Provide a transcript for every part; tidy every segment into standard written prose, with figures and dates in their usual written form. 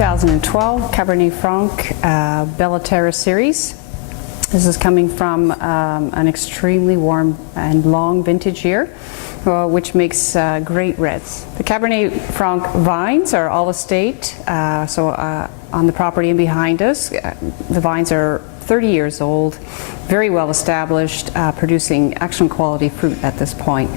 2012 Cabernet Franc Terra series. This is coming from an extremely warm and long vintage year, which makes great reds. The Cabernet Franc vines are all estate, on the property and behind us. The vines are 30 years old, very well established, producing excellent quality fruit at this point.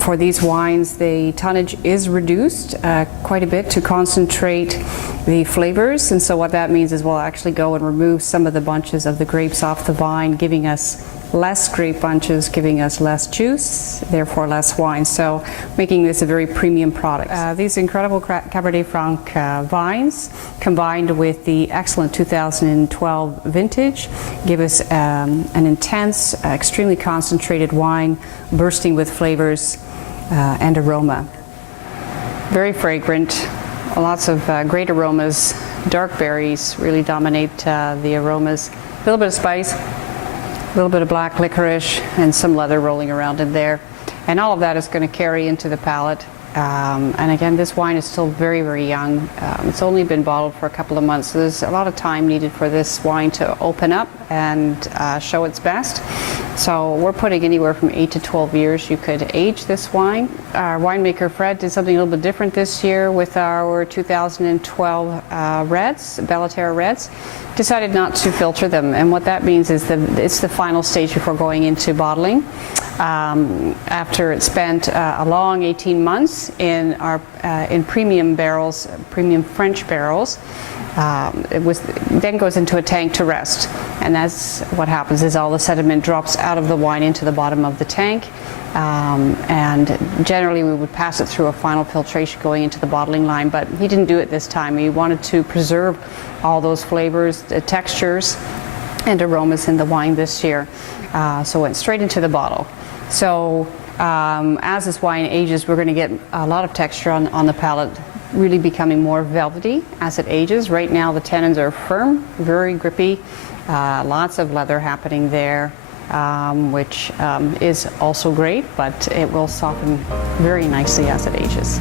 For these wines, the tonnage is reduced quite a bit to concentrate the flavors, and so what that means is we'll actually go and remove some of the bunches of the grapes off the vine, giving us less grape bunches, giving us less juice, therefore less wine, so making this a very premium product. These incredible Cabernet Franc vines, combined with the excellent 2012 vintage, give us an intense, extremely concentrated wine, bursting with flavors and aroma. Very fragrant, lots of great aromas. Dark berries really dominate the aromas. A little bit of spice, a little bit of black licorice, and some leather rolling around in there. And all of that is going to carry into the palate. And again, this wine is still very, very young. It's only been bottled for a couple of months, so there's a lot of time needed for this wine to open up and show its best. So we're putting anywhere from 8 to 12 years you could age this wine. Our winemaker Fred did something a little bit different this year with our 2012 reds, Terra reds. Decided not to filter them, and what that means is it's the final stage before going into bottling. After it spent a long 18 months in premium barrels, premium French barrels, then goes into a tank to rest, and that's what happens is all the sediment drops out of the wine into the bottom of the tank, and generally we would pass it through a final filtration going into the bottling line, but he didn't do it this time. He wanted to preserve all those flavors, the textures and aromas in the wine this year, so went straight into the bottle. So as this wine ages, we're going to get a lot of texture on the palate, really becoming more velvety as it ages. Right now the tannins are firm, very grippy, lots of leather happening there, which is also great, but it will soften very nicely as it ages.